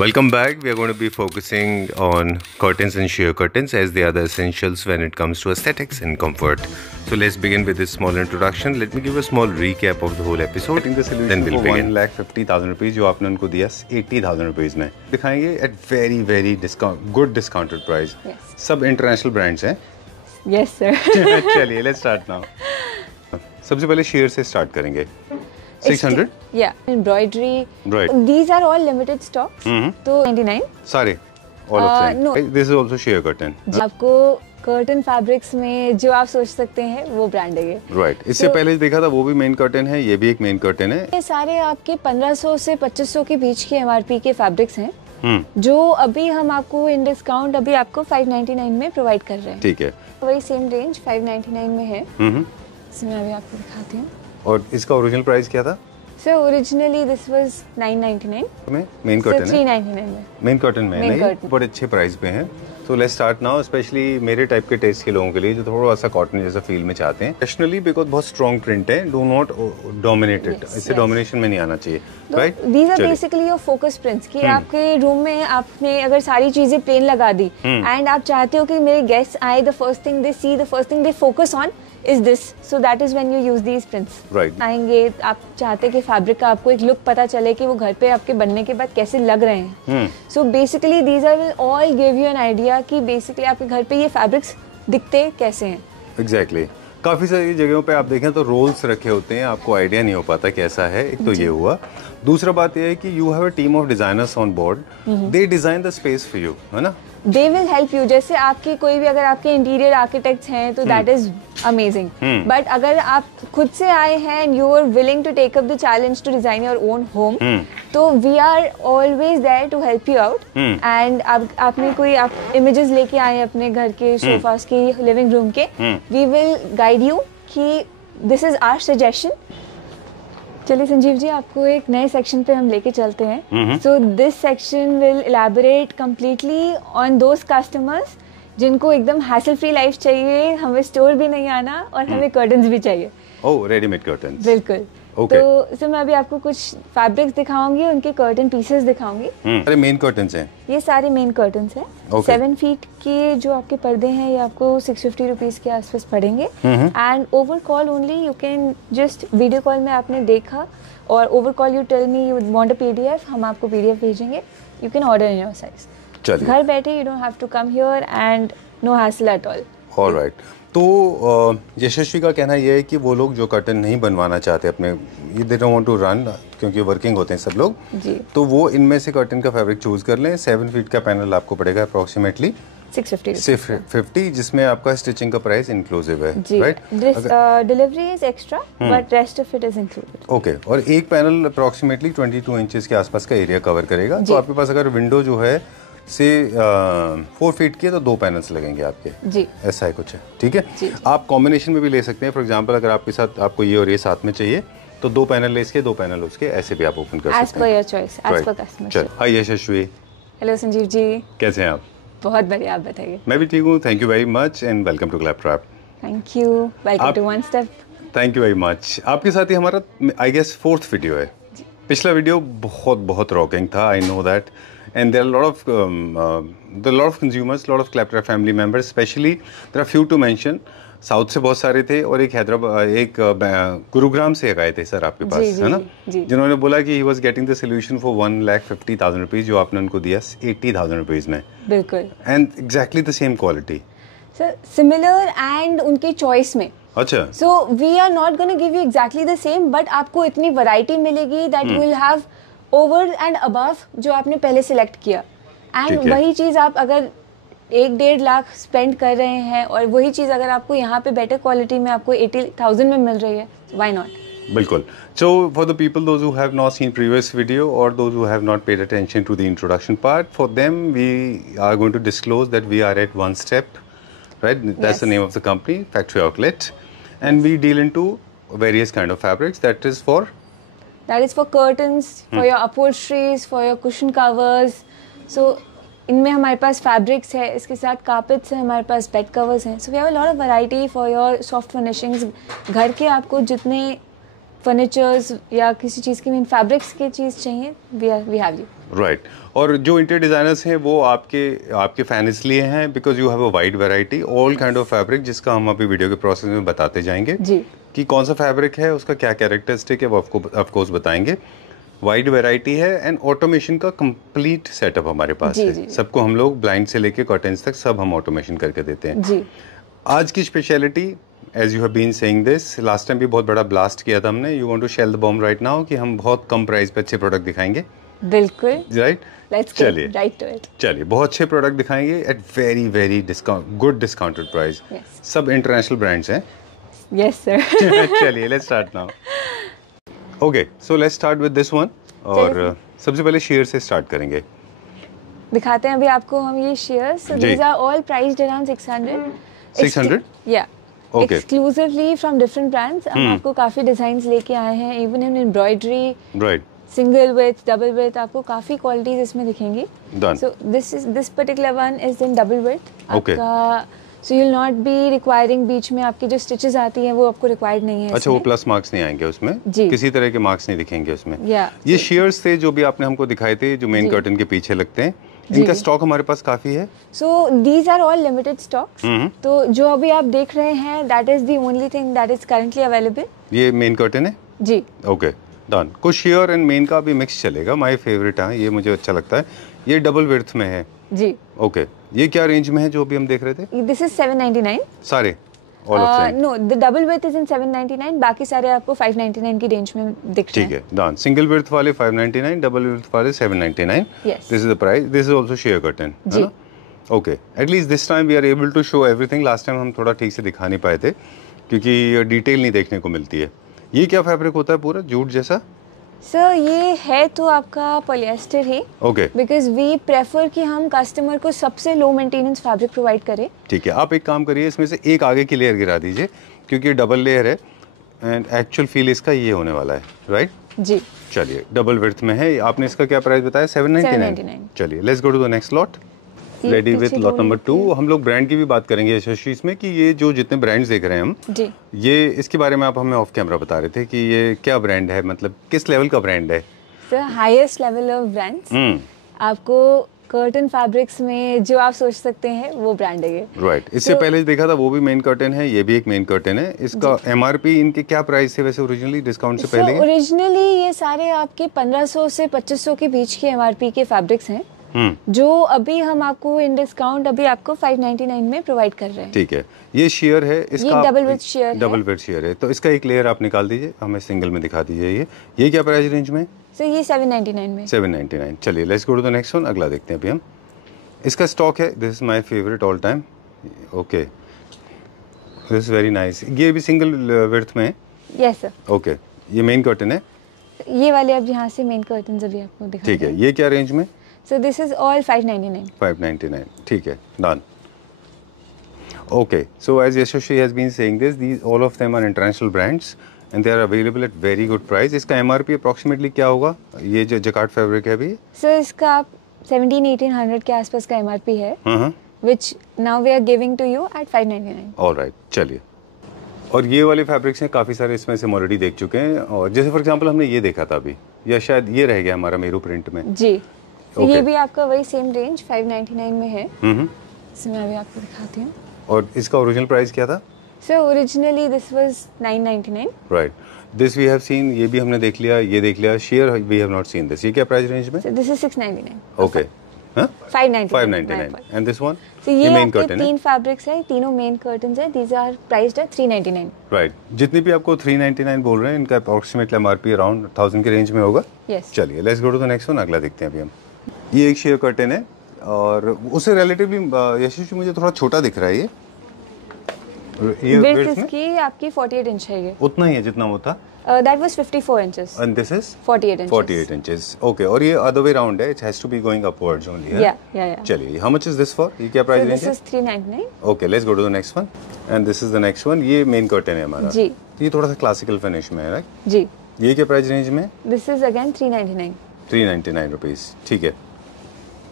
Welcome back. We are going to be focusing on curtains and sheer curtains as they are the essentials when it comes to aesthetics and comfort. So let's begin with this small introduction. Let me give a small recap of the whole episode. Getting the solution Then we'll for begin. 1,50,000 rupees जो आपने उनको दिया 80,000 rupees में दिखाएंगे at very good discounted price. Yes. सब international brands हैं. Yes sir. चलिए let's start now. सबसे पहले sheer से start करेंगे. 600? Yeah. Embroidery. Right. These are all limited stocks. तो 99. सारे all of them. No. This is also sheer curtain. आपको कर्टन फैब्रिक्स में जो आप सोच सकते हैं वो ब्रांड है ये. Right. इससे पहले देखा था वो भी मेन कर्टन है, ये भी एक मेन कर्टन है. ये सारे आपके 1500 से 2500 के बीच के MRP के फैब्रिक्स हैं जो अभी हम आपको इन डिस्काउंट अभी आपको 599 में प्रोवाइड कर रहे हैं. ठीक है. वही सेम रेंज 599 में है. इसमें अभी आपको दिखाती हूँ. और इसका ओरिजिनल प्राइस क्या था? So originally this was 999. में मेन कर्टन है. 399 में. मेन कर्टन में Main नहीं curtain. बड़े अच्छे प्राइस पे हैं. तो लेट्स स्टार्ट नाउ स्पेशली मेरे टाइप के टेस्ट के लोगों के लिए जो थोड़ा सा कॉटन जैसा फील में चाहते हैं. नेशनली बिकॉज बहुत स्ट्रॉन्ग प्रिंट है. Do not dominate it. इससे डोमिनेशन में नहीं आना चाहिए. Right. These are basically your focus prints कि आपके रूम में आपने अगर सारी चीजें प्लेन लगा दी एंड आप चाहते हो कि मेरे गेस्ट आए the first thing they see the first thing they focus on is this. So that is when you use these prints. Right. आएंगे आप चाहते कि फैब्रिक का आपको एक लुक पता चले कि वो घर पे आपके बनने के बाद कैसे लग रहे हैं. So basically these are will all give you an idea कि बेसिकली आपके घर पे ये फैब्रिक्स दिखते कैसे हैं. एग्जैक्टली. काफी सारी जगहों पे आप देखें तो रोल्स रखे होते हैं. आपको आइडिया नहीं हो पाता कैसा है. एक तो ये हुआ. दूसरा बात ये है कि you have a team of designers on board. They design the space for you, है ना. They will help you. जैसे आपकी कोई भी अगर आपके इंटीरियर आर्किटेक्ट्स हैं तो दैट इज अमेजिंग. बट अगर आप खुद से आए हैं and you are willing to take up the challenge to design your own home तो we are always there to help you out. And आपने कोई आप इमेजेस लेके आए अपने घर के सोफास की लिविंग रूम के वी विल गाइड यू कि दिस इज आवर सजेशन. चलिए संजीव जी आपको एक नए सेक्शन पे हम लेके चलते हैं. So this section will elaborate completely on those customers जिनको एकदम हैसल फ्री लाइफ चाहिए. हमें स्टोर भी नहीं आना और हमें कर्टन्स भी चाहिए. ओह रेडीमेड कर्टन्स. बिल्कुल. Okay. तो सर मैं अभी आपको कुछ फैब्रिक्स दिखाऊंगी उनके कर्टन पीसेस दिखाऊंगी. अरे मेन कर्टन्स हैं. ये सारे मेन कर्टन्स हैं. Okay. 7 फीट के जो आपके पर्दे हैं ये आपको 650 रुपीज के आसपास पड़ेंगे. And over call only you can just video call में आपने देखा और over call you tell me you want a PDF. हम आपको पीडीएफ भेजेंगे. You can order in your size. चलिए. घर बैठे you don't have to come here and no hassle at all. Alright. तो यशस्वी का कहना यह है कि वो लोग जो कर्टन नहीं बनवाना चाहते अपने ये they don't want to run क्योंकि वर्किंग होते हैं सब लोग जी. तो वो इनमें से कर्टन का फैब्रिक चूज कर लें. 7 फीट का पैनल आपको पड़ेगा अप्रोक्सीमेटली 650 जिसमें आपका स्टिचिंग का प्राइस इंक्लूसिव है. Right. Delivery is extra but rest of it is included. Okay. और एक पैनल अप्रोक्सीमेटली 22 इंचेस के आसपास का एरिया कवर करेगा. तो आपके पास अगर विंडो जो है से 4 फीट की है तो 2 पैनल्स लगेंगे आपके. जी. ऐसा है कुछ है. ठीक है. आप कॉम्बिनेशन में भी ले सकते हैं. फॉर एग्जांपल अगर आपके साथ आपको ये और ये साथ में चाहिए तो 2 पैनल इसके 2 पैनल उसके ऐसे भी आप ओपन कर सकते हैं. As per your choice as per customer. चल. हाय यशस्वी. हेलो संजीव जी. कैसे हैं आप? बहुत बढ़िया. आप बताइए. मैं भी ठीक हूँ. Thank you very much and welcome to clap trap. Thank you. Welcome to one step. Thank you very much. आपके साथ ही हमारा आई गेस 4th वीडियो है. पिछला वीडियो बहुत रॉकिंग था. I know that. And there are a lot of consumers, lot of Claptrap family members, especially there are few to mention. South से बहुत सारे थे और एक हैदराबाद एक गुरुग्राम से आए थे सर आपके पास, है ना, जिन्होंने बोला कि he was getting the solution for 1,50,000 rupees जो आपने उनको दिया 80,000 रुपीज में. बिल्कुल. And exactly the same quality. Sir similar and उनके चॉइस में. अच्छा. So we are not gonna give you exactly the same but आपको इतनी वैरायटी मिलेगी that you will have over and above जो आपने पहले सिलेक्ट किया. एंड वही चीज़ आप अगर 1-1.5 लाख स्पेंड कर रहे हैं और वही चीज़ अगर आपको यहाँ पे बेटर क्वालिटी में आपको 80,000 में मिल रही है व्हाई नॉट. बिल्कुल. So for the people those who have not seen previous video or those who have not paid attention to the introduction part, for them we are going to disclose that we are at One Step, right? That's the name of the company, factory outlet, and we deal into various kind of fabrics. That is for curtains, for your upholsteries, for your cushion covers. So इनमें हमारे पास fabrics है. इसके साथ carpets है. हमारे पास bed covers हैं. So we have a lot of variety for your soft furnishings. घर के आपको जितने फर्नीचर्स या किसी चीज़ की मीन फैब्रिक्स की चीज़ चाहिए वी हैव यू. राइट और जो इंटीरियर डिजाइनर्स हैं वो आपके फैन इसलिए हैं because you have a wide variety all kind of fabric, जिसका हम अभी वीडियो के प्रोसेस में बताते जाएंगे जी कि कौन सा फैब्रिक है, उसका क्या कैरेक्टरिस्टिक है, वो आपको ऑफ कोर्स बताएंगे। वाइड वैरायटी है एंड ऑटोमेशन का कंप्लीट सेटअप हमारे पास जी, है। जी। सबको हम लोग ब्लाइंड से लेके कर्टेन्स तक सब हम ऑटोमेशन करके देते हैं। जी आज की speciality as you have been saying this, last time भी बहुत बड़ा ब्लास्ट किया था हमने, you want to shell the bomb right now कि हम बहुत कम प्राइस पे अच्छे प्रोडक्ट दिखाएंगे, बिल्कुल। राइट? लेट्स चलिए राइट टू इट। चलिए बहुत अच्छे प्रोडक्ट दिखाएंगे at very very discount, good discounted price. Yes. सब इंटरनेशनल ब्रांड्स हैं। Yes sir. चलिए let's start now. Okay so let's start with this one और सबसे पहले शेयर से स्टार्ट करेंगे। दिखाते हैं अभी आपको हम ये शेयर्स। जी। These are all priced around 600। 600? या Okay. Exclusively from different brands. हम आपको काफी डिजाइन्स लेके आए हैं, even in embroidery, right single width, double width, आपको काफी क्वालिटीज इसमें दिखेंगी। Done. So this particular one is in double width. Okay. आपका so you will not be requiring, बीच में आपकी जो स्टिचेस आती हैं वो आपको रिक्वायर्ड नहीं है अच्छा, वो इसमें। प्लस मार्क्स नहीं आएंगे उसमें, जी। किसी तरह के मार्क्स नहीं दिखेंगे उसमें। Yeah. ये शेयर्स थे जो भी आपने हमको दिखाए थे, जो मेन जी। कर्टन के पीछे लगते हैं, जी, इनका जी। स्टॉक हमारे पास काफी है। So these are all limited stocks. तो जो अभी आप देख रहे हैं that is the only thing that is currently available. ये मेन कर्टन है। जी ओके डन। कुछ शेयर एंड मेन का भी मिक्स चलेगा, माय फेवरेट है ये, मुझे अच्छा लगता है। ये डबल विड्थ में है। जी। ओके ये क्या रेंज में है जो अभी हम देख रहे थे? This is 799। सारे all of them? No, the double width is in 799, बाकी सारे आपको 599 की रेंज में दिख रहे ठीक हैं। है डन। सिंगल विड्थ वाले 599, डबल विड्थ वाले 799। Yes. This is the price. This is also sheer curtain, है जी। ना? Okay at least this time we are able to show everything. Last time हम थोड़ा ठीक से दिखा नहीं पाए थे क्योंकि डिटेल नहीं देखने को मिलती है। ये क्या फैब्रिक होता है? पूरा जूट जैसा? सर ये है तो आपका पॉलिएस्टर ही, ओके बिकॉज वी प्रेफर कि हम कस्टमर को सबसे लो मेंटेनेंस फैब्रिक प्रोवाइड करें। ठीक है, आप एक काम करिए, इसमें से एक आगे की लेयर गिरा दीजिए क्योंकि ये डबल लेयर है एंड एक्चुअल फील इसका ये होने वाला है, राइट? जी चलिए डबल विड्थ में है। आपने इसका क्या प्राइस बताया? 799। 799। चलिए let's go to the next lot. ये रेडी पीछे विथ लॉट दो नंबर लेते 2। हम लोग ब्रांड की भी बात करेंगे यशस्वी इसमें कि ये जो जितने ब्रांड्स देख रहे हैं हम, जी। ये इसके बारे में आप हमें ऑफ कैमरा बता रहे थे कि ये क्या ब्रांड है, मतलब किस लेवल का ब्रांड है? Sir highest level of brands. आपको कर्टन फैब्रिक्स में जो आप सोच सकते हैं वो ब्रांड है ये। राइट। इससे पहले देखा था वो भी मेन कर्टन है, ये भी एक मेन कर्टन है। इसका एमआरपी इनके क्या प्राइस थे वैसे ओरिजिनली डिस्काउंट से पहले? ओरिजिनली ये सारे आपके 1500 से 2500 के बीच के एमआरपी के फैब्रिक्स हैं, जो अभी हम आपको इन डिस्काउंट अभी आपको 599 में प्रोवाइड कर रहे हैं। ठीक है। ये शेयर है इसका, डबल विड्थ शेयर है। डबल विड्थ शेयर है, तो इसका एक लेयर आप निकाल दीजिए, हमें सिंगल में दिखा दीजिए। ये क्या प्राइस रेंज में? सो ये 799 में। 799। चलिए let's go to the next one. अगला देखते हैं अभी हम। इसका स्टॉक है, this is my favourite all time. Okay this is very nice. ये भी सिंगल विड्थ में है? Yes sir. ओके ये मेन कर्टन है। ये वाले अब यहाँ से मेन कर्टन्स अभी आपको दिखा ठीक है। ये क्या रेंज में? सो दिस इज ऑल 599। 599। ठीक है done. Okay, so as Yashasvi has been saying this, these all of them are international brands and they are available at very good price. इसका MRP approximately क्या होगा? ये जो जकार्ड फैब्रिक है अभी? Sir इसका आप 1700-1800 के आसपास का एमआरपी है, which now we are giving to you at 599. All right, चलिए। और ये वाले फैब्रिक्स हैं, काफ़ी सारे इसमें से हम ऑलरेडी देख चुके हैं। और जैसे फॉर एग्जांपल हमने ये देखा था अभी, या शायद ये रह गया हमारा मेरू प्रिंट में। जी। Okay. ये भी आपका वही सेम रेंज 599 में है। इसमें अभी आपको दिखाती हूँ। और इसका ओरिजिनल प्राइस क्या था? Sir originally this was 999। Right. This we have seen, ये भी हमने देख लिया, ये देख लिया। Sheer we have not seen this. ये क्या प्राइस रेंज में? Sir this is 699। ओके। हाँ? 599। And this one? तो ये मेन आपके कर्टन है। 3 फैब्रिक्स है, तीनों मेन कर्टन्स है। These are priced at 399। Right. जितनी भी आपको 399 बोल रहे हैं, इनका अप्रोक्सीमेटली एमआरपी अराउंड 1000 के रेंज में होगा। यस। चलिए let's go to the next one. अगला देखते हैं अभी हम। ये एक शेयर कर्टन है और उससे रिलेटिवली यशस्वी मुझे थोड़ा छोटा दिख रहा है ये विड्थ width में? इसकी आपकी 48 इंच है ये। उतना ही है जितना वो था। That was 54 inches. And this is 48 inches. 48 inches. Okay. और ये अदर वे राउंड है, it has to be going upwards only. या चलिए how much is this for? ये क्या प्राइस रेंज दिस है? Is 399। Okay let's go to the next one. And this is the next one. ये main curtain है हमारा। जी। ये थोड़ा सा क्लासिकल फिनिश में है, राइट? जी। ये क्या प्राइस रेंज में? This is again 399। 399 रुपीज़। ठीक है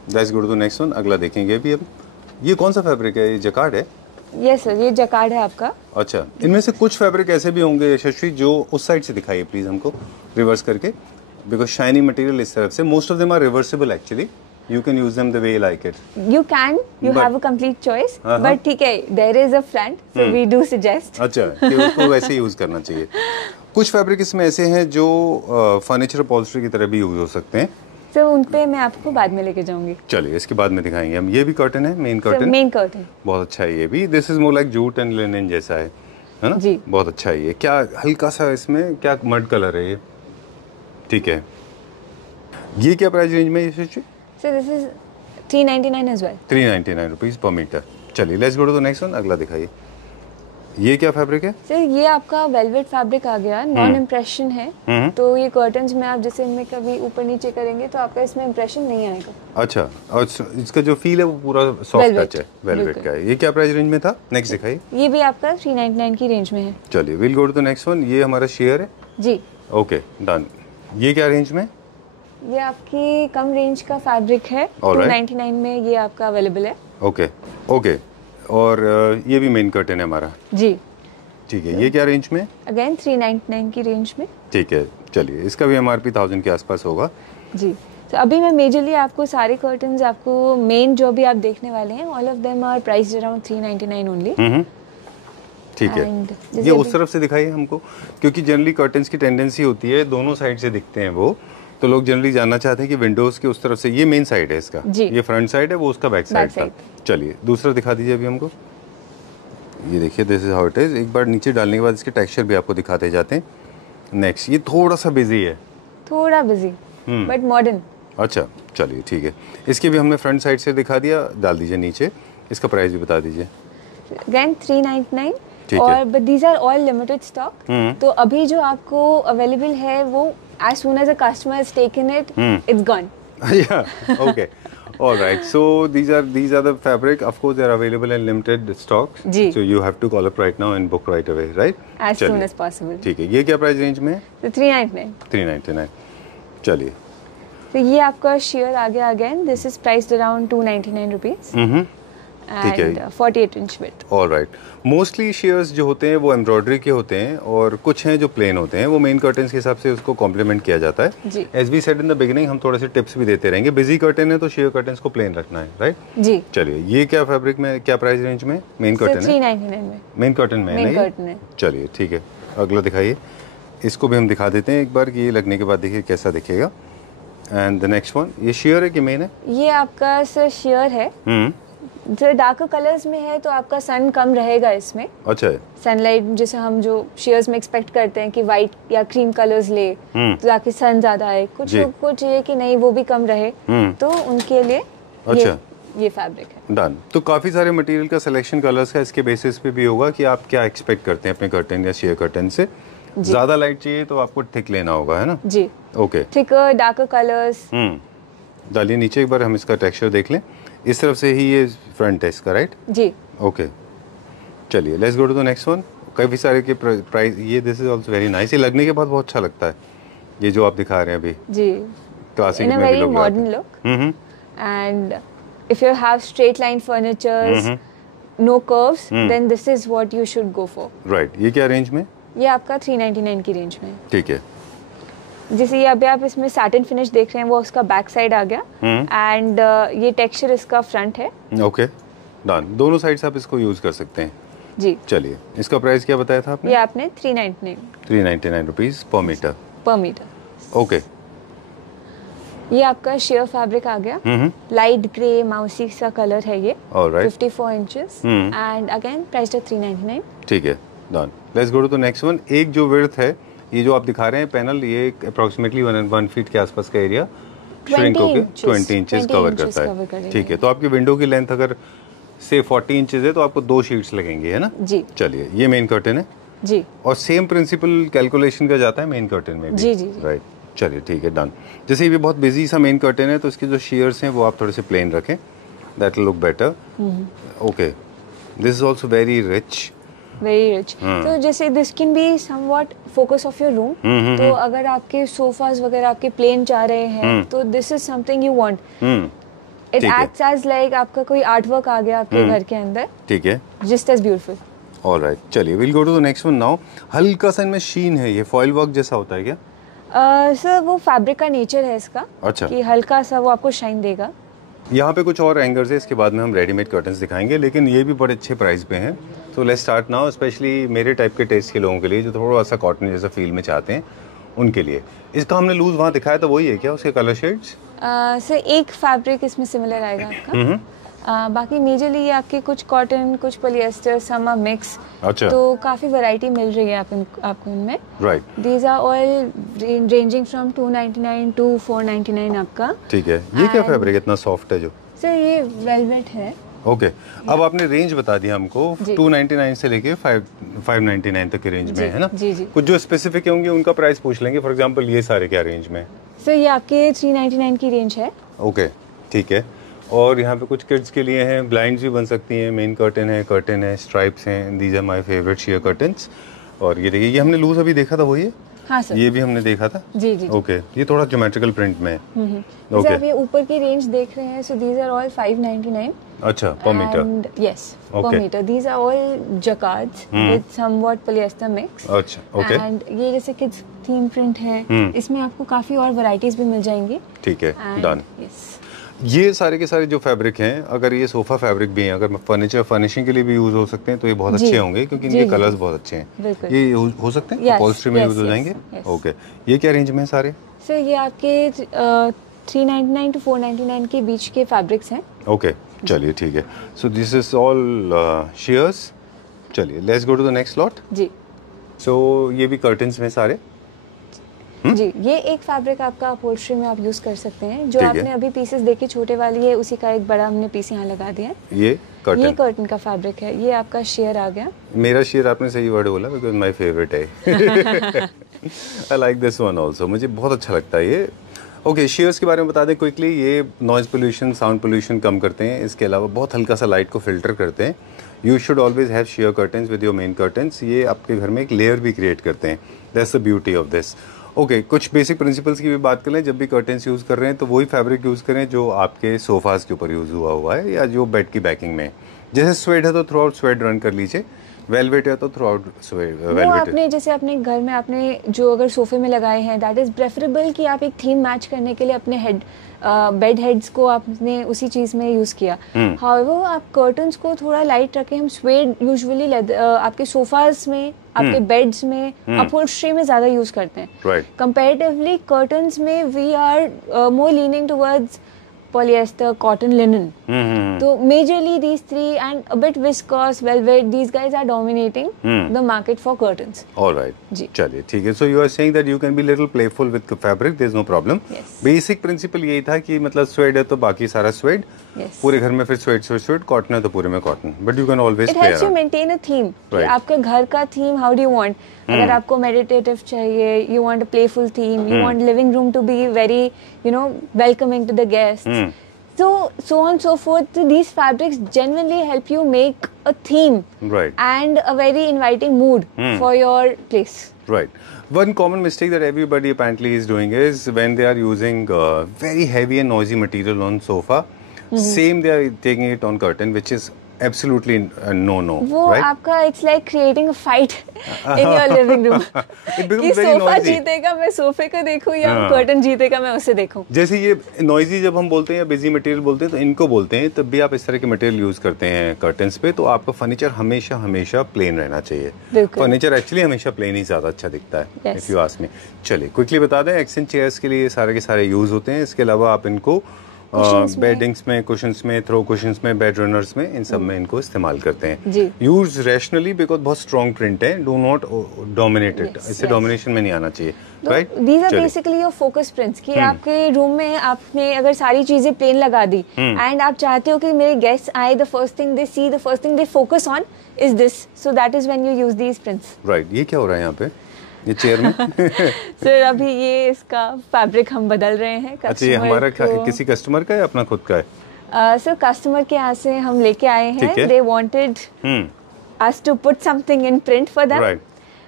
let's go to the next one. अगला देखेंगे अभी अब। ये कौन सा फैब्रिक है? ये जकार्ड है? यस सर, ये जकार्ड है आपका। अच्छा। इनमें से कुछ फैब्रिक ऐसे भी होंगे यशस्वी जो उस साइड से दिखाइए प्लीज हमको, रिवर्स करके। बिकॉज शाइनी मटेरियल इस तरफ से, most of them are reversible actually, you can use them the way you like it. You can, you But- have a complete choice, but ठीक है, there is a front, so we do suggest. अच्छा, कि उसको वैसे use करना चाहिए। कुछ fabric इसमें ऐसे हैं जो फर्नीचर अपॉल्स्ट्री की तरह भी यूज हो सकते हैं। तो उन पे मैं आपको बाद में लेके जाऊंगी। चलिए इसके बाद में दिखाएंगे हम। ये भी कर्टन है, मेन कर्टन। मेन कर्टन बहुत अच्छा है ये भी। This is more like jute and linen जैसा है ना? जी। बहुत अच्छा है ये। क्या हल्का सा इसमें क्या मड कलर है ये, ठीक है। ये क्या प्राइस रेंज में ये? So this is 399 as well. 399 rupees per metre. चलिए let's go to the next one. अगला दिखाइए। ये क्या फैब्रिक है? सर ये आपका वेलवेट फैब्रिक आ गया, नॉन इम्प्रेशन है। तो ये कर्टन्स में आप जैसे इनमें कभी ऊपर नीचे करेंगे तो आपका इसमें इम्प्रेशन नहीं आएगा। अच्छा, और इसका जो फील है वो पूरा सॉफ्ट Velvet, टच है, वेलवेट बिल्कुल। का है। ये क्या प्राइस रेंज में था? नेक्स्ट दिखाइए। ये भी आपका 399 की रेंज में है। चलिए will go to the next one. ये हमारा शेयर है। जी, ओके डन। ये क्या रेंज में? ये आपकी कम रेंज का फैब्रिक है। Alright. 299 में ये आपका अवेलेबल है। Okay okay. और ये भी मेन कर्टन है हमारा, जी, ठीक है। ये क्या रेंज में? अगेन 399 की रेंज में। ठीक है। चलिए इसका भी MRP 1000 के आसपास होगा। जी, तो अभी मैं मेजरली आपको सारे कर्टन्स आपको मेन जो भी आप देखने वाले हैं, all of them are priced around 399 only. ठीक है। And ये जैसे उस तरफ से दिखाइए हमको, क्योंकि जनरली कर्टन्स की टेंडेंसी होती है दोनों साइड से दिखते हैं वो, तो लोग जनरली जानना चाहते हैं कि विंडोज के उस तरफ से। ये मेन साइड है इसका, जी। ये फ्रंट साइड है, वो उसका बैक साइड था। side। चलिए दूसरा दिखा दीजिए अभी हमको। ये देखिए, this is how it is. एक बार नीचे डालने के बाद इसके टेक्सचर भी आपको दिखाते जाते हैं। नेक्स्ट, ये थोड़ा सा बिजी है, थोड़ा बिजी बट मॉडर्न। अच्छा चलिए ठीक है। इसके भी हमने फ्रंट साइड से दिखा दिया, डाल दीजिए नीचे। इसका प्राइस भी बता दीजिए। अगेन 399 ठीक है। और but these are all limited stock. तो अभी जो आपको अवेलेबल है वो as soon as a customer has taken it, it's gone. Yeah, okay. All right. So these are the fabric. Of course, they are available in limited stocks. Ji. So you have to call up right now and book right away, right? As soon as possible. ठीक है। ये क्या price range में है? So 399. 399। चलिए। तो ये आपका शेयर आ गया again, this is priced around 299 rupees ठीक है। And 48 inch width. All right. Mostly shares जो होते हैं वो एम्ब्रॉयडरी के होते हैं, और कुछ हैं जो प्लेन होते हैं, वो मेन कर्टन्स के हिसाब से उसको कॉम्प्लीमेंट किया जाता है। जी। As we said in the beginning, हम थोड़े से टिप्स भी देते रहेंगे। बिजी कर्टन है तो शेयर कर्टन्स को प्लेन रखना है, राइट? जी, चलिए, ये क्या फैब्रिक में, क्या प्राइस रेंज में? मेन सर कर्टन है? 399 में। मेन कर्टन में है मेन ना ये? कर्टन है। चलिए ठीक है। अगला दिखाइए। इसको भी हम दिखा देते हैं एक बार कि ये लगने के बाद देखिए कैसा दिखेगा। एंड द नेक्स्ट वन, ये शेयर है कि मेन है? ये आपका सर शेयर है। जो डार्कर कलर्स में है तो आपका सन कम रहेगा इसमें। अच्छा है। सनलाइट जैसे हम जो शेयर्स में एक्सपेक्ट करते हैं कि वाइट या क्रीम कलर्स ले तो ताकि सन ज्यादा आए, कुछ जी। लोग को चाहिए कि नहीं वो भी कम रहे, तो उनके लिए अच्छा। ये फैब्रिक है। डन। तो काफ़ी सारे मटेरियल का सिलेक्शन कलर्स का इसके बेसिस पे भी होगा कि आप क्या एक्सपेक्ट करते हैं अपने कर्टन या शेयर कर्टन से। ज़्यादा लाइट चाहिए तो आपको थिक लेना होगा, है ना? जी, ओके। Thicker darker colours. डालिए नीचे एक बार, हम इसका टेक्सचर देख लें। इस तरफ से ही ये फ्रंट है इसका, राइट? जी, ओके। चलिए let's go to the next one. काफ़ी सारे के प्राइस, ये this is also very nice. ये लगने के बाद बहुत अच्छा लगता है, ये जो आप दिखा रहे हैं अभी। जी, क्लासिक in a में भी very लोग modern लगाते हैं। look. And if you have straight line furnitures, no curves, then this is what you should go for. Right. ये क्या रेंज में? ये आपका 399 की रेंज में है। ठीक है। जैसे ये अभी आप इसमें सैटिन फिनिश देख रहे हैं, वो उसका बैक साइड आ गया एंड ये टेक्सचर इसका फ्रंट है। Okay done. दोनों साइड से आप इसको यूज कर सकते हैं। जी, चलिए, इसका प्राइस क्या बताया था आपने? ये आपने 399 399 रुपीज पर मीटर। पर मीटर। ओके। ये आपका शेयर फैब्रिक आ गया, लाइट ग्रे माउसी सा कलर है ये। Alright. 54 inches and again price 399। ठीक है, done. Let's go to the next one. एक जो विड्थ है, ये जो आप दिखा रहे हैं पैनल, ये अप्रोक्सीमेटली 1 फीट के आसपास का एरिया श्रिंक होकर 20 इंचेस कवर करता है। ठीक है। तो आपकी विंडो की लेंथ अगर से 40 इंचेस है तो आपको 2 शीट्स लगेंगे, है ना? जी। चलिए, ये मेन कर्टन है जी, और सेम प्रिंसिपल कैलकुलेशन का जाता है मेन कर्टन में भी। जी, जी, जी। राइट। चलिए ठीक है, डन। जैसे ये भी बहुत बिजी सा मेन कर्टन है तो इसके जो शेयर्स हैं वो आप थोड़े से प्लेन रखें, that will look better. Okay. This is also very rich. Very rich. तो जैसे this can be somewhat focus of your room. तो अगर आपके सोफाज वगैरह आपके प्लेन चाह रहे हैं तो this is something you want. It ठीक है। एक्ट्स एज लाइक आपका कोई आर्ट वर्क आ गया आपके घर के अंदर, ठीक है। Just as beautiful. ऑलराइट। चलिए will go to the next one now. हल्का सा इनमें शीन है, ये फॉइल वर्क जैसा होता है क्या? सर वो फैब्रिक का नेचर है इसका। अच्छा। कि हल्का सा वो आपको शाइन देगा। यहाँ पे कुछ और एंगर्स है, इसके बाद में हम रेडीमेड कर्टन्स दिखाएंगे, लेकिन ये भी बड़े अच्छे प्राइस पे हैं। तो लेट्स स्टार्ट नाउ, स्पेशली मेरे टाइप के टेस्ट के लोगों के लिए जो थोड़ा सा कॉटन जैसा फील में चाहते हैं उनके लिए। इसका हमने लूज वहाँ दिखाया था, वही है क्या उसके कलर शेड्स? सर एक फैब्रिक इसमें सिमिलर आएगा आपका। बाकी मेजरली ये आपके कुछ कॉटन, कुछ पॉलिएस्टर, सम आर मिक्स। अच्छा। तो काफ़ी वैरायटी मिल रही है आपको इनमें। Right. These are all ranging from 299 to 499 आपका। ठीक है। ये क्या फैब्रिक इतना सॉफ्ट है जो? सर ये वेलवेट है। ओके। अब आपने रेंज बता दिया हमको, 299 से लेके 599 तक के रेंज में है ना? जी जी। कुछ जो स्पेसिफिक होंगे उनका प्राइस पूछ लेंगे। फॉर एग्जांपल ये सारे क्या रेंज में? सर ये आपके 399 की रेंज है। ओके, ठीक है। और यहाँ पे कुछ किड्स के लिए हैं, ब्लाइंड्स भी बन सकती हैं, मेन कर्टन है, स्ट्राइप्स हैं। These are my favourite sheer curtains. और ये देखिए, ये हमने लूज अभी देखा था, वही है? हाँ सर। ये भी हमने देखा था। जी जी। ओके, ये थोड़ा ज्योमेट्रिकल प्रिंट में है। ओके। आप ये ऊपर की रेंज देख रहे हैं, सो दीज आर ऑल 599। अच्छा, per metre? Yes, per metre. These are all jacquards with somewhat polyester mix. अच्छा, ओके। एंड ये जैसे किड्स थीम प्रिंट है, इसमें आपको काफी और वैरायटीज भी मिल जाएंगी। ठीक है, डन। यस। ये सारे के सारे जो फैब्रिक हैं, अगर ये सोफा फैब्रिक भी हैं, अगर फर्नीचर फर्निशिंग के लिए भी यूज हो सकते हैं तो ये बहुत अच्छे होंगे, क्योंकि इनके कलर्स बहुत अच्छे हैं। ये हो सकते हैं, अपॉल्स्ट्री में यूज हो जाएंगे। ओके। ये क्या रेंज में है सारे? सर ये आपके 399 टू 499 के बीच के फैब्रिक्स हैं। ओके, चलिए ठीक है। So this is all sheers. चलिए let's go to the next lot. जी। सो ये भी कर्टन्स में सारे? जी, ये एक फैब्रिक आपका अपहोल्स्ट्री में आप यूज कर सकते हैं। जो आपने अभी पीसेस देखे छोटे वाली है, उसी का एक बड़ा हमने पीस यहाँ लगा दिया है। ये कर्टन का फैब्रिक है। ये आपका शेयर आ गया। मेरा शेयर, आपने सही वर्ड बोला, बिकॉज माय फेवरेट है। I like this one also, मुझे बहुत अच्छा लगता है ये। ओके, शेयर्स के बारे में बता दें क्विकली। ये नॉइज पोल्यूशन, साउंड पोल्यूशन कम करते हैं, इसके अलावा बहुत हल्का सा लाइट को फिल्टर करते हैं। You should always have share curtains with your main curtains. ये आपके घर में एक लेयर भी क्रिएट करते हैं। That's the beauty of this. Okay, कुछ बेसिक प्रिंसिपल्स की भी बात कर लें। जब भी कर्टन्स यूज़ कर रहे हैं तो वही फैब्रिक यूज़ करें जो आपके सोफाज के ऊपर यूज़ हुआ है, या जो बेड की बैकिंग में। जैसे स्वेड है तो थ्रू आउट स्वेड रन कर लीजिए, वेलवेट है तो थ्रू आउट वेलवेट। आपने जैसे अपने घर में आपने जो अगर सोफे में लगाए हैं, दैट इज प्रेफरेबल कि आप एक थीम मैच करने के लिए अपने बेड हेड्स को आपने उसी चीज में यूज किया। हाउएवर आप कर्टन्स को थोड़ा लाइट रखें। हम स्वेड यूजुअली आपके सोफाज में, आपके बेड्स में, अपहोल्स्ट्री में ज्यादा यूज करते हैं। कंपैरेटिवली कर्टन्स में we are more leaning towards polyester, cotton, linen. So majorly these three and a bit viscose, velvet, these guys are dominating the market for curtains. All right. जी. चलिए ठीक है. So you are saying that you can be little playful with fabric. There is no problem. Yes. Basic principle यही था कि मतलब swayed है तो बाकी सारा स्वेड. Yes. पूरे घर में फिर स्वेड, कॉटन है तो पूरे में cotton. But you can always play around. It helps you maintain a theme. Right. आपके घर का theme how do you want? अगर आपको meditative चाहिए, you want a playful theme, you want living room to be very, welcoming to the guests. So on so forth. These fabrics genuinely help you make a theme, right, and a very inviting mood for your place. Right. One common mistake that everybody apparently is doing is when they are using very heavy and noisy material on sofa, same they are taking it on curtain, which is absolutely no. वो right? आपका it's like creating a fight in your living room. It becomes कि very sofa noisy. जीतेगा मैं सोफे को देखूं या curtain जीतेगा मैं उसे देखूं. जैसे ये नॉइजी जब हम बोलते हैं या बिजी मटेरियल बोलते हैं तो इनको बोलते हैं, तब भी आप इस तरह के मटेरियल यूज करते हैं कर्टन्स पे, तो आपका फर्नीचर हमेशा प्लेन रहना चाहिए. फर्नीचर एक्चुअली हमेशा प्लेन ही ज्यादा अच्छा दिखता है, इफ यू आस्क मी. चलिए क्विकली बता दें, एक्सचेंज चेयर्स के लिए सारे के सारे यूज होते हैं. इसके अलावा आप इनको बेडिंग्स में, कुशंस में, थ्रो कुशंस में, बेड रनर्स में, इन सब में इनको इस्तेमाल करते हैं. यूज रैशनली बिकॉज बहुत स्ट्रॉन्ग प्रिंट है. Do not dominate it. इससे डोमिनेशन में नहीं आना चाहिए. Right. These are basically your focus prints कि आपके रूम में आपने अगर सारी चीजें प्लेन लगा दी एंड आप चाहते हो कि मेरे गेस्ट आए, the first thing they see, the first thing they focus on is this. So that is when you use these prints. Right. ये क्या हो रहा है यहाँ पे ये चेयर में? सर अभी ये इसका फैब्रिक हम बदल रहे हैं. अच्छा, ये हमारा किसी कस्टमर का है, अपना खुद का है? सर कस्टमर के यहाँ से हम लेके आए हैं. They wanted us to put something in print for them.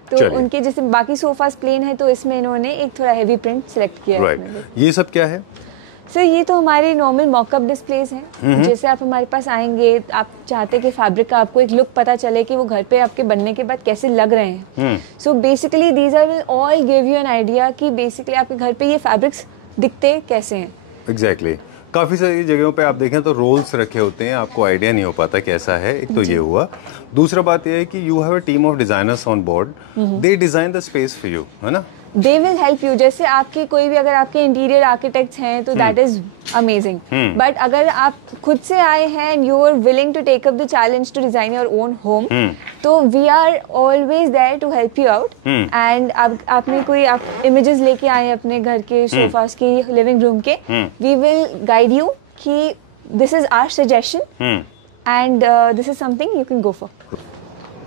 तो उनके जैसे बाकी सोफास प्लेन है तो इसमें इन्होंने एक थोड़ा हेवी प्रिंट सिलेक्ट किया है. ये सब क्या है? सर ये तो हमारे नॉर्मल मॉकअप डिस्प्लेज हैं। जैसे आप हमारे पास आएंगे, आप चाहते हैं कि फैब्रिक का आपको एक लुक पता चले कि वो घर पे आपके बनने के बाद कैसे लग रहे हैं। So basically these are will all give you an idea कि बेसिकली आपके घर पे ये फैब्रिक्स दिखते कैसे हैं। एग्जैक्टली काफ़ी सारी जगहों पे आप देखें तो रोल्स रखे होते हैं, आपको आइडिया नहीं हो पाता कैसा है। एक तो ये हुआ। दूसरा बात ये है कि you have a team of designers on board, they design the space for you, है ना। They will help you. जैसे आपके कोई भी अगर आपके इंटीरियर आर्किटेक्ट्स हैं तो दैट इज अमेजिंग। बट अगर आप खुद से आए हैं and you are willing to take up the challenge to design your own home, तो we are always there to help you out. And आपने कोई आप इमेजेस लेके आए अपने घर के सोफास के, लिविंग रूम के, वी विल गाइड यू कि this is our suggestion and this is something you can go for.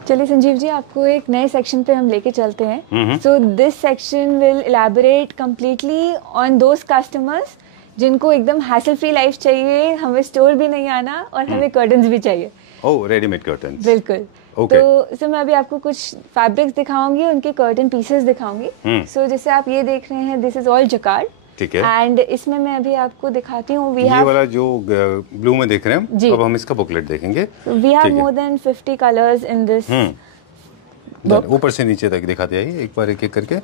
चलिए संजीव जी, आपको एक नए सेक्शन पे हम लेके चलते हैं। So this section will elaborate completely on those customers जिनको एकदम हैसल फ्री लाइफ चाहिए, हमें स्टोर भी नहीं आना और हमें कर्टन्स भी चाहिए। ओह, रेडीमेड कर्टन्स। बिल्कुल। Okay. तो सर मैं अभी आपको कुछ फैब्रिक्स दिखाऊंगी, उनके कर्टन पीसेस दिखाऊंगी। सो जैसे आप ये देख रहे हैं, दिस इज ऑल जकार्ड। ठीक है। एंड इसमें मैं अभी आपको दिखाती हूँ, ये वाला जो ब्लू में देख रहे हैं, अब हम इसका बुकलेट देखेंगे। We have more than 50 colours in this. ऊपर से नीचे तक दिखाते आइए एक बार, एक एक करके।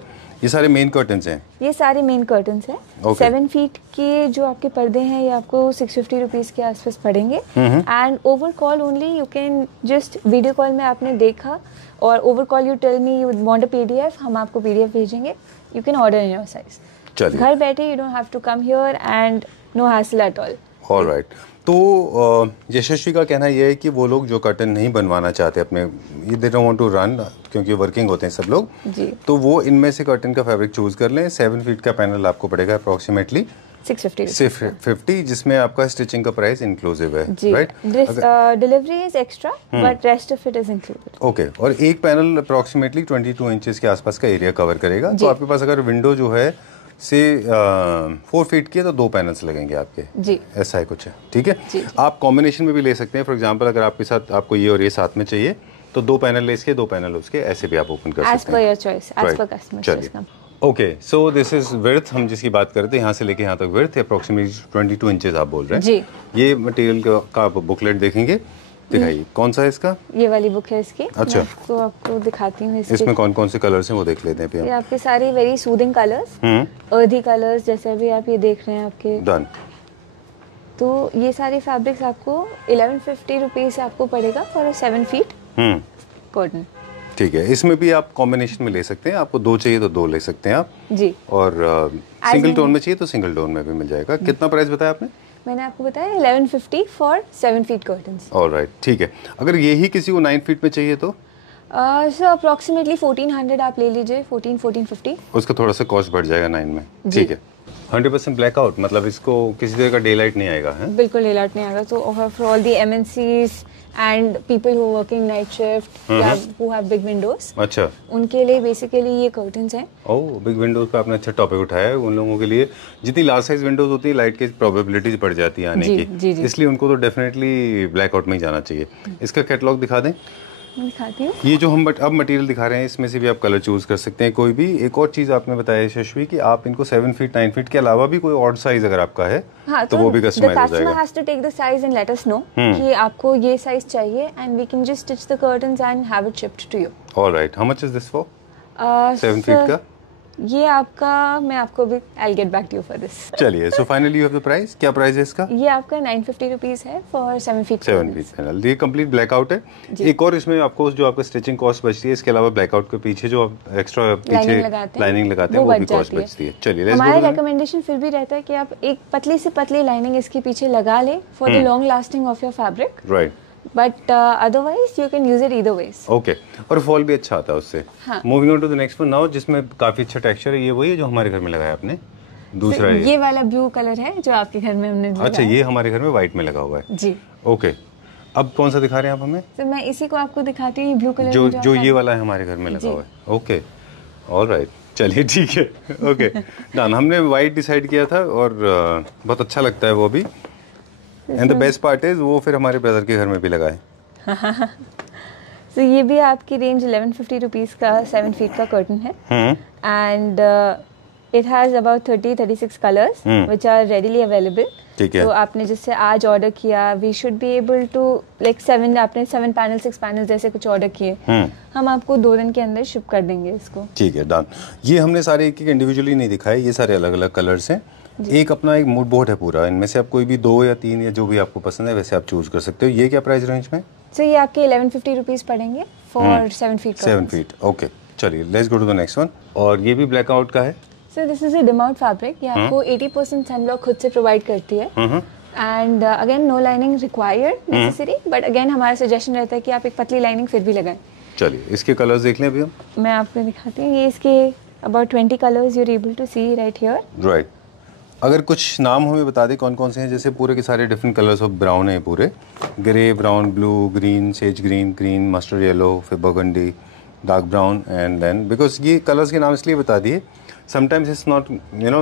ये सारे मेन कर्टन्स हैं। ये सारे मेन कर्टन्स हैं। 7 फीट के जो आपके पर्दे हैं, ये आपको 650 रुपीज के आसपास पड़ेंगे। And over call only, you can just video call में आपने देखा और over call you tell me you want a PDF, हम आपको पीडीएफ भेजेंगे। You can order in your size. घर बैठे, you don't have to come here and no hassle at all. Alright. तो यशस्वी का कहना यह है कि वो लोग जो कर्टन नहीं बनवाना चाहते अपने, ये they don't want to run, क्योंकि वर्किंग होते हैं सब लोग जी, तो वो इनमें से कर्टन का फैब्रिक चूज कर लें। 7 फीट का पैनल आपको पड़ेगा अप्रोक्सीमेटली 650, जिसमें आपका स्टिचिंग का प्राइस इंक्लूसिव है, right. Delivery is extra but rest of it is included. Okay. और एक पैनल अप्रोक्सीमेटली 22 इंचेस के आसपास का एरिया कवर करेगा। तो आपके पास अगर विंडो जो है से 4 फीट की है तो 2 पैनल्स लगेंगे आपके जी। ऐसा है कुछ है, ठीक है। आप कॉम्बिनेशन में भी ले सकते हैं। फॉर एग्जांपल अगर आपके साथ आपको ये और ये साथ में चाहिए तो 2 पैनल ले इसके, 2 पैनल उसके, ऐसे भी आप ओपन कर सकते हैं as per your choice, as per customer choice. Okay, so this is width, हम जिसकी बात करते हैं यहाँ से लेके यहाँ तक विड्थ अप्रोक्सीमेटली 22 इंचेस आप बोल रहे हैं जी। ये मटेरियल का आप बुकलेट देखेंगे, दिखाइए कौन सा है इसका। ये वाली बुक है इसकी। अच्छा, तो आपको दिखाती हूँ इसमें कौन कौन से कलर्स हैं वो देख लेते हैं। ये आपके सारे very soothing colours, earthy colours, जैसे अभी आप ये देख रहे हैं आपके। डन। तो ये सारे फैब्रिक्स आपको 1150 रुपीज आपको पड़ेगा फॉर 7 फीट कॉटन। ठीक है। इसमें भी आप कॉम्बिनेशन में ले सकते हैं, आपको 2 चाहिए तो 2 ले सकते हैं आप जी। और सिंगल टोन में चाहिए तो सिंगल टोन में भी मिल जाएगा। कितना प्राइस बताया आपने? मैंने आपको बताया 1150 फॉर 7 फीट कर्टन्स। ऑलराइट, ठीक है। अगर यही किसी को 9 फीट में चाहिए तो सर अप्रोक्सीमेटली 1400 आप ले लीजिए, 1450। उसका थोड़ा सा कॉस्ट बढ़ जाएगा 9 में, ठीक है। 100% ब्लैकआउट, मतलब इसको किसी तरह का डे लाइट नहीं आएगा, है? बिल्कुल डे लाइट नहीं आएगा। तो for all the MNCs and people who working night shift या हु हैव बिग विंडोज, अच्छा, उनके लिए बेसिकली ये कर्टन्स हैं। ओह, बिग विंडोज पे आपने अच्छा टॉपिक उठाया है। उन लोगों के लिए जितनी लार्ज साइज विंडोज होती है, लाइट की प्रोबेबिलिटीज बढ़ जाती है आने जी, की, जी, जी। इसलिए उनको तो डेफिनेटली ब्लैकआउट में ही जाना चाहिए। इसका कैटलॉग दिखा दें। मैं दिखाती हूँ। ये जो हम अब मटेरियल दिखा रहे हैं, इसमें से भी आप कलर चूज कर सकते हैं कोई भी। एक और चीज आपने बताया यशस्वी कि आप इनको 7 फीट 9 फीट के अलावा भी कोई और साइज अगर आपका है हाँ, तो वो भी कस्टमाइज हो जाएगा। has to take the size and let us know कि आपको ये साइज चाहिए and we can just stitch the curtains and have it shipped to you. All right, how much is this for? 7 Sir, feet का ये आपका, मैं आपको भी I'll get back to you for this. चलिए, so finally you have the price. क्या price है इसका? ये आपका 950 रुपीज है फॉर 7 फीट। 7 feet panel. ये कंप्लीट ब्लैकआउट है। एक और इसमें आपको जो आपका स्टिचिंग कॉस्ट बचती है, इसके अलावा ब्लैकआउट के पीछे जो आप एक्स्ट्रा पीछे लाइनिंग लगाते हैं वो भी कॉस्ट बचती है। चलिए, हमारा रिकमेंडेशन फिर भी रहता है कि आप एक पतली से पतली लाइनिंग इसके पीछे लगा ले for the long lasting of your fabric, right, but otherwise you can use it either ways. Okay, और फॉल भी अच्छा आता है उससे। Moving on to the next one now, जिसमें काफी अच्छा टेक्सचर है। ये वही है जो हमारे घर में लगाया आपने? दूसरा ये वाला ब्लू कलर है जो आपके घर में हमने। अच्छा, ये हमारे घर में व्हाइट में लगा हुआ है जी। ओके, अब कौन सा दिखा रहे हैं आप हमें? तो मैं इसी को आपको दिखाती हूँ, ब्लू कलर जो ये वाला है हमारे घर में लगा हुआ है। ओके, ऑलराइट, चलिए ठीक है। Okay done. हमने व्हाइट डिसाइड किया था और बहुत अच्छा लगता है वो भी। And the best part is वो फिर हमारे ब्रदर के घर में भी लगा है। तो ये भी आपकी रेंज 1150 रुपीज का 7 फीट का कर्टन है। And It has about 30-36 colors which are readily available. ठीक है. तो आपने जिससे आज ऑर्डर किया, we should be able to like 7 आपने 7 पैनल 6 पैनल जैसे कुछ ऑर्डर किए, हम आपको 2 दिन के अंदर शिप कर देंगे इसको. ठीक है, डन. ये हमने सारे एक इंडिविजुअली नहीं दिखाए, ये सारे अलग अलग कलर्स हैं. एक अपना एक मूड बोर्ड है पूरा, इनमें से आप कोई भी 2 या 3 या जो भी आपको पसंद है वैसे आप चूज कर सकते हो. ये क्या प्राइस रेंज में? सो ये आपके 1150 रुपीज पड़ेंगे फॉर 7 फीट. 7 फीट. ओके, चलिए let's go to the next one. और ये भी ब्लैक आउट का है. So this is a dimout fabric. ये आपको 80% सनब्लॉक खुद से प्रोवाइड करती है. And again no lining required necessary, but again हमारा सजेशन रहता है कि आप एक पतली लाइनिंग फिर भी लगाएं. चलिए इसके कलर्स देख लें अभी हम. मैं आपको दिखाती हूँ. ये इसके about 20 colours you are able to see right here. Right. अगर कुछ नाम हमें बता दें कौन कौन से हैं. जैसे पूरे के सारे डिफरेंट कलर्स ऑफ ब्राउन है पूरे. Grey, brown, blue, green, sage green, green, mustard yellow, फिर burgundy, dark brown and then because ये कलर्स के नाम इसलिए बता दिए. Sometimes it's not, you know,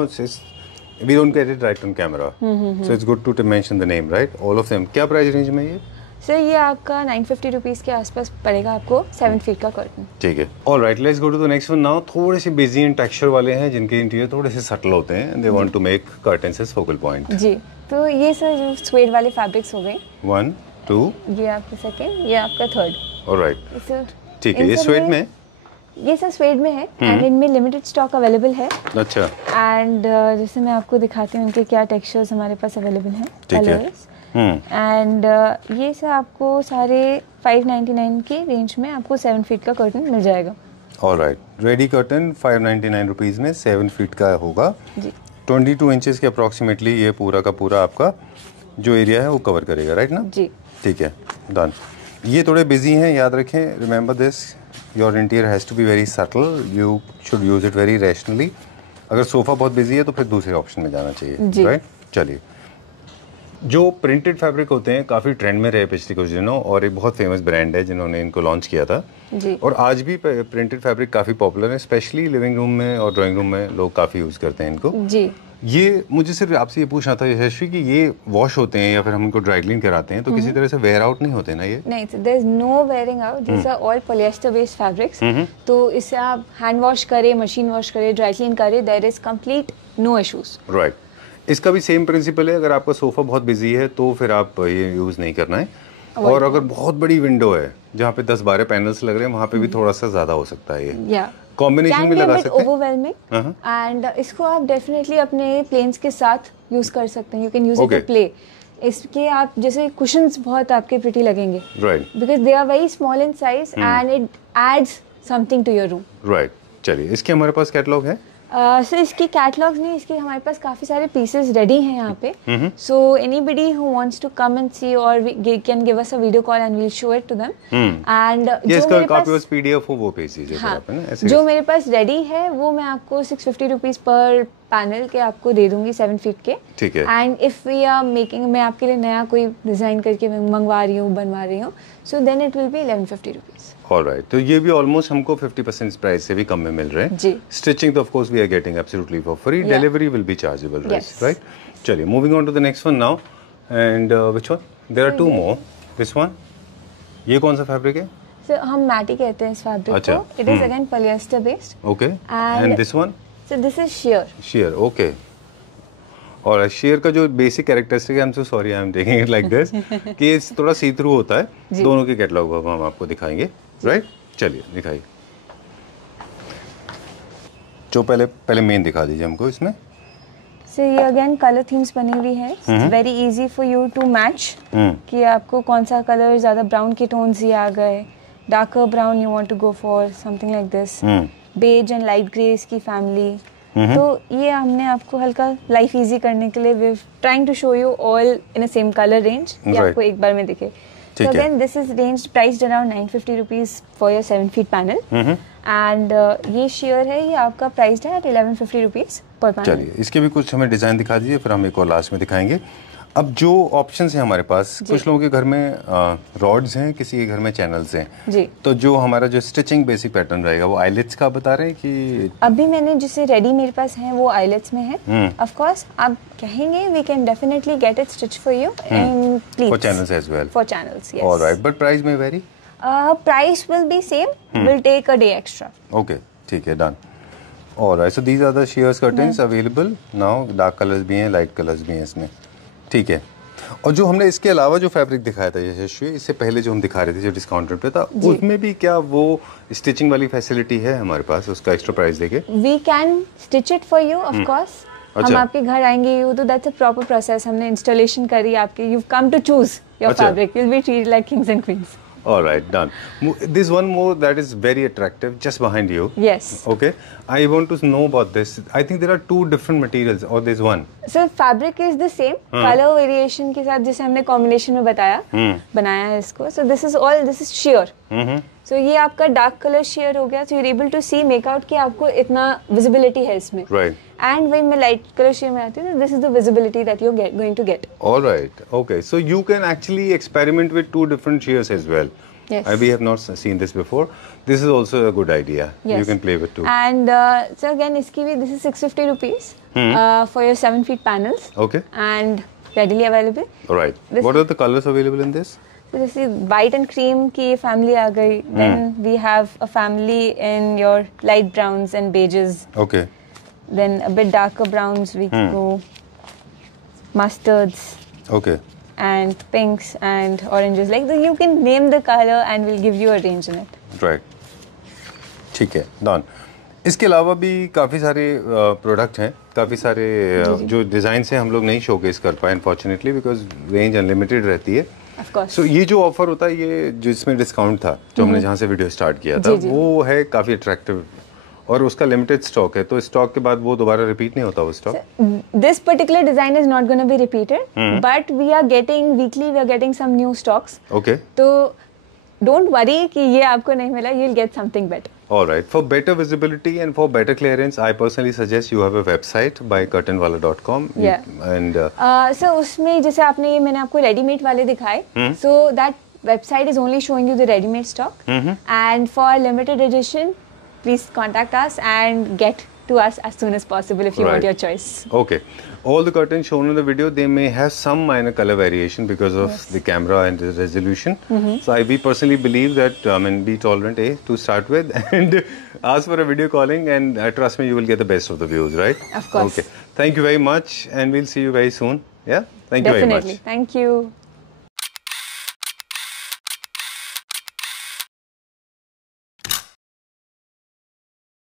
we don't get it right on camera. So it's good to mention the name, right? All of them. क्या price range में ये? Sir ये आपका 950 रुपीज़ के आसपास पड़ेगा आपको 7 फीट का कर्टन. ठीक है. All right, let's go to the next one now. थोड़े से बिजी एंड टेक्सचर वाले हैं जिनके इंटीरियर थोड़े से सटल होते हैं. They want to make curtains as focal point. जी. तो ये सर जो स्वेड वाले फैब्रिक्स हो गए. 1 2 ये आपका सेकंड, ये आपका थर्ड. All right. सर ठीक है. ये स्वेड में, ये सर स्वेड में है एंड इनमें लिमिटेड स्टॉक अवेलेबल है. अच्छा. एंड जैसे मैं आपको दिखाती हूँ इनके क्या टेक्सचर्स हमारे पास अवेलेबल हैं. ठीक है. एंड ये सर आपको सारे 599 की रेंज में आपको 7 फीट का कर्टन मिल जाएगा. All right. Ready curtain 599 rupees में 7 फीट का होगा. जी. 22 इंचेस के अप्रॉक्सीमेटली ये पूरा का पूरा आपका जो एरिया है वो कवर करेगा. राइट ना? जी. ठीक है, डन. ये थोड़े बिजी हैं, याद रखें. Remember this, your interior has to be very subtle. You should use it very rationally. अगर सोफा बहुत बिजी है तो फिर दूसरे ऑप्शन में जाना चाहिए. राइट. चलिए, जो प्रिंटेड फैब्रिक होते हैं काफ़ी ट्रेंड में रहे पिछले कुछ दिनों, और एक बहुत फेमस ब्रांड है जिन्होंने इनको लॉन्च किया था. जी. और आज भी प्रिंटेड फैब्रिक काफ़ी पॉपुलर है, स्पेशली लिविंग रूम में और ड्राइंग रूम में लोग काफ़ी यूज़ करते हैं इनको. जी. ये मुझे सिर्फ आपसे ये पूछना था यशस्वी कि ये वॉश होते हैं या फिर हम इनको ड्राई क्लीन कराते हैं तो किसी तरह से वेयर आउट नहीं होते ना? ये नहीं, there is no wearing out. These are all polyester based fabrics. तो इसे आप हैंड वॉश करें, मशीन वॉश करें, ड्राई क्लीन करें, there is complete no issues. Right. इसका भी सेम प्रिंसिपल है. अगर आपका सोफा बहुत बिजी है तो फिर आप ये यूज़ नहीं करना है. और अगर बहुत बड़ी विंडो है जहाँ पे 10-12 पैनल्स लग रहे हैं वहाँ पे भी थोड़ा सा ज़्यादा हो सकता है ये. कॉम्बिनेशन में लगा सकते हैं. ओवरवेलमिंग. एंड इसको आप डेफिनेटली अपने प्लेन्स के साथ यूज कर सकते हैं. You can use it to play. इसके आप जैसे कुशन्स बहुत आपके प्रिटी लगेंगे. Right. Because they are very small in size and it adds something to your room. Right. चलिए, इसके हमारे पास कैटलॉग है. सर इसकी कैटलॉग्स नहीं, इसके हमारे पास काफी सारे पीसेस रेडी हैं यहाँ पे. So anybody who wants to come and see और can give us a video call and we will show it to them. And जो मेरे पास रेडी है वो मैं आपको 650 रुपीज पर पैनल के आपको दे दूंगी 7 फीट के. ठीक है. And if we are making, मैं आपके लिए नया कोई डिजाइन करके मैं मंगवा रही हूँ, बनवा रही हूँ, so then it will be 1150 rupees. Alright. तो ये भी ऑलमोस्ट हमको 50% प्राइस से भी कम में मिल रहे हैं. जी. स्टिचिंग तो of course we are getting absolutely for free. Delivery will be chargeable. Right. चलिए, moving on to the next one now. And which one? There are 2 more. This one, ये कौन सा फैब्रिक है? सर हम मैटी कहते हैं इस फैब्रिक को. It is again polyester based. Okay. And this one? So this is sheer. sheer. Okay. और शेयर का जो बेसिक कैरेक्टरिस्टिक है, I am so sorry I am taking it like this, कि थोड़ा सी थ्रू होता है. दोनों के कैटलॉग हम आपको दिखाएंगे. राइट. चलिए दिखाइए. जो पहले मेन दिखा दीजिए हमको इसमें. सो ये अगेन कलर थीम्स बनी हुई है. It's very easy for you to match कि आपको कौन सा कलर, ज्यादा ब्राउन के टोन्स ही आ गए, darker brown you want to go for something like this, beige and light grey की फैमिली. तो ये हमने आपको हल्का लाइफ इजी करने के लिए we trying to show you all in a same colour range. ये आपको एक बार में दिखे. So again, this is ranged priced around 950 rupees for your 7 feet panel. And ये sheer है, ये आपका प्राइस्ड है at 1150 rupees per panel. चलिए, इसके भी कुछ हमें डिजाइन दिखा दीजिए, फिर हम एक और लास्ट में दिखाएंगे. अब जो ऑप्शंस हैं हमारे पास, कुछ लोगों के घर में रॉड्स हैं, किसी के घर में चैनल्स हैं. जी. तो जो हमारा जो स्टिचिंग बेसिक पैटर्न रहेगा वो आइलेट्स का बता रहे हैं कि अभी मैंने जिसे रेडी मेरे पास है वो आइलेट्स में है. ऑफ कोर्स आप कहेंगे we can definitely get it stitch for you in pleats for channels as well. For channels, yes. Alright. But price में vary? Price will be same, will take a day extra. Okay. ठीक है, done. Alright, so these are the shears curtains available now. Dark colors भी हैं, light colors भी हैं इसमें. ठीक है. और जो हमने इसके अलावा जो फैब्रिक दिखाया था यशस्वी, इससे पहले जो हम दिखा रहे थे जो डिस्काउंट रेट पे था, उसमें भी क्या वो स्टिचिंग वाली फैसिलिटी है हमारे पास, उसका एक्स्ट्रा प्राइस देके? We can stitch it for you of course. हम आपके घर आएंगे, यू तो दैट्स अ प्रॉपर प्रोसेस. हमने इंस्टॉलेशन करी आपके, you come to choose your fabric, you will be treated like kings and queens. All right, done. This one more that is very attractive just behind you. Yes. Okay. I want to know about this. I think there are two different materials or there's one. So fabric is the same. Color variation के साथ जैसे हमने combination में बताया, बनाया है इसको. So this is sheer. So ये आपका dark color sheer हो गया. So you're able to see make out कि आपको इतना visibility है इसमें. Right. And when मैं light color sheer में आती हूँ, this is the visibility that you're going to get. All right. Okay. So you can actually experiment with two different shears as well. Yes. We have not seen this before. This is also a good idea. Yes. You can play with two. And so again, इसकी भी this is 650 rupees for your 7 feet panels. Okay. And readily available. All right. What are the colors available in this? So this is white and cream की family आ गई. Then we have a family in your light browns and beiges. Okay. Then a bit darker browns we go, mustards. Okay. And pinks and oranges. Like you can name the color and we'll give you a range in it. Right. ठीक है, done. इसके अलावा भी काफ़ी सारे product हैं, काफ़ी सारे जो डिज़ाइन से हम लोग नहीं शोकेस कर पाए अनफॉर्चुनेटली बिकॉज रेंज अनलिमिटेड रहती है. Of course. So ये जो ऑफर होता है, ये जो इसमें डिस्काउंट था जो हमने जहाँ से वीडियो स्टार्ट किया था, वो है काफ़ी अट्रैक्टिव और उसका लिमिटेड स्टॉक है. तो स्टॉक के बाद वो दोबारा रिपीट नहीं होता वो stock. This particular design is not going to be repeated, but we are getting weekly. We are getting some new stocks. Okay. तो don't worry कि ये आपको नहीं मिला. You'll get something better. All right. For better visibility and for better clearance, I personally suggest you have a website by curtainwala.com. Yeah. And so उसमें जैसे आपने ये मैंने आपको ready-made वाले दिखाए. So that website is only showing you the ready-made stock. And for limited edition, please contact us and get to us as soon as possible if you want your choice. Okay. All the curtains shown in the video, they may have some minor color variation because of the camera and the resolution. So we personally believe that, be tolerant to start with and ask for a video calling and trust me, you will get the best of the views, right? Of course. Okay. Thank you very much and we'll see you very soon. Yeah? Thank you very much. Definitely. Thank you.